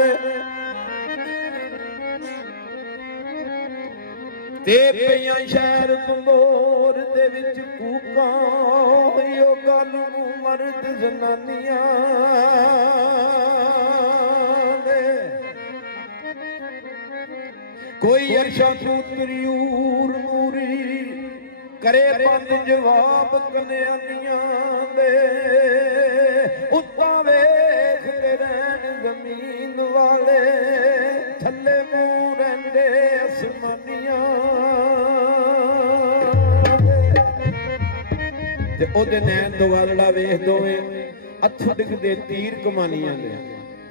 ਦੇ ਤੇ ਪਈਆਂ ਸ਼ਹਿਰ ਬੰਬੋਰ ਦੇ ਵਿੱਚ ਕੂਕਾਂ ਉਹ ਗੱਲ ਨੂੰ ਮਰਦ ਜ਼ਨਾਨੀਆਂ ਦੇ ਕੋਈ ਅਰਸ਼ਾ ਪੁੱਤਰੀਊਰ ਨੂਰੀ ਕਰੇ ਬੰਦ ਜਵਾਬ ਕਨਿਆਨੀਆਂ ਦੇ ਉੱਤਾਂ ਵੇਖਦੇ ਰਹਿਣ ਜ਼ਮੀਨ ਵਾਲੇ ਥੱਲੇ ਮੂੰਹ ਰਹਿੰਦੇ ਅਸਮਾਨੀਆਂ ਤੇ ਉਹਦੇ ਨੈਣ ਦੁਆਲੜਾ ਵੇਖ ਦੋਵੇਂ ਅੱਥੂ ਡਿੱਗਦੇ ਤੀਰ ਕਮਾਨੀਆਂ ਦੇ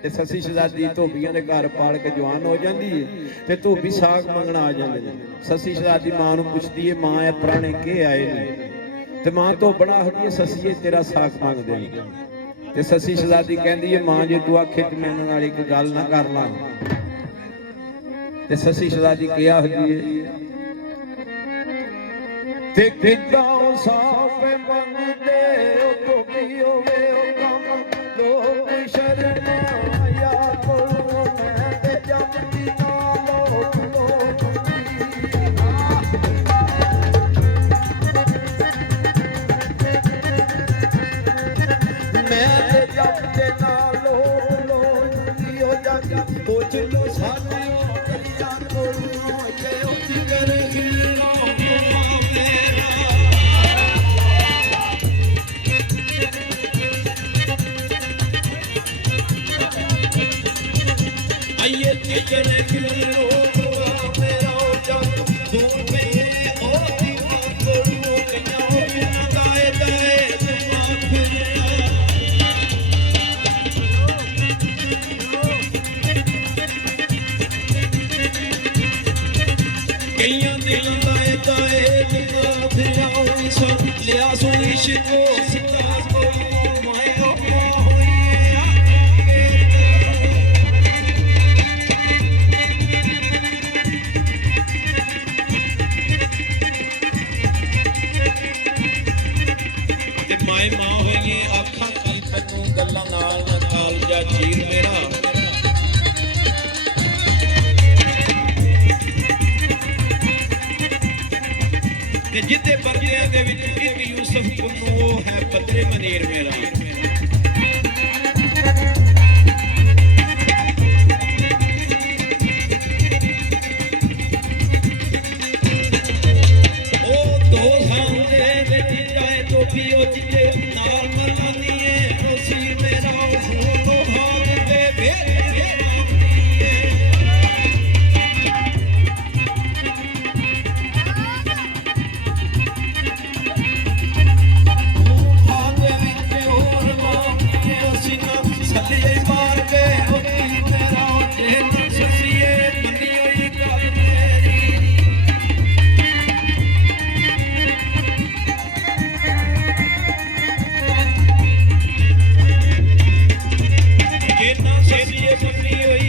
ਤੇ ਸੱਸੀ ਸ਼ਹਜ਼ਾਦੀ ਧੋਬੀਆਂ ਦੇ ਘਰ ਪਾਲ ਕੇ ਜਵਾਨ ਹੋ ਜਾਂਦੀ ਹੈ ਤੇ ਧੋਬੀ ਸਾਗ ਮੰਗਣਾ ਆ ਜਾਂਦੇ ਨੇ। ਸੱਸੀ ਸ਼ਹਜ਼ਾਦੀ ਮਾਂ ਨੂੰ ਪੁੱਛਦੀ ਹੈ ਮਾਂ ਇਹ ਪੁਰਾਣੇ ਕੇ ਆਏ ਨੇ ਤੇ ਮਾਂ ਧੋਬਣਾ ਆਖਦੀ ਹੈ ਸੱਸੀਏ ਤੇਰਾ ਸਾਗ ਮੰਗਦੇ ਨੇ ਤੇ ਸੱਸੀ ਸ਼ਹਜ਼ਾਦੀ ਕਹਿੰਦੀ ਹੈ ਮਾਂ ਜੇ ਤੂੰ ਆਖੇ ਤੇ ਮੈਂ ਇਹਨਾਂ ਨਾਲ ਇੱਕ ਗੱਲ ਨਾ ਕਰ ਲਾਂ ਤੇ ਸੱਸੀ ਸ਼ਹਜ਼ਾਦੀ ਕਿਹਾ ਹੁੰਦੀ ਹੈ ਤੇ ਕਿਦਾਂ ਸਾਫ ਮੰਗਦੇ ਉਹ ਧੋਬੀ ਹੋਵੇ ਉਹ ਕੰਮ ਲੋਕ ਸ਼ਰਮਾ ਲਿਆ ਸੁਣੀ ਸ਼ਿਕੋ ਸਿੱਕਾ ਕੋਈ ਮਾਇਓ ਹੋਈ ਤੇ ਮਾਈ ਮਾਂ ਹੋਈਏ ਅੱਖਾਂ ਕੀ ਤੈਨੂੰ ਗੱਲਾਂ ਨਾਲ ਨਾ ਕਾਲਜਾ ਚੀਰ ਮੇਰਾ ਤੇ ਜਿੱਦੇ ਪਰਦਿਆਂ ਦੇ ਵਿੱਚ ਇੱਕ ਯੂਸਫ ਪੁੰਨੂ ਉਹ ਹੈ ਪੱਤਰੇ ਮਨੀਰ ਮੇਰਾ ਉਹ ਦੋ ਸਾਹਮਣੇ ਵਿੱਚ ਜਾਏ ਤੋਂ ਪੀਓ ਜਿੱਦੇ ਨਾਲ ਮਲਾਨੀਏ ਰੋਸੀ ਮੇਰਾ ਫੂਲ ਹਾਲ ਦੇ ਵੇ ਸੱਸੀ ਹੋਈ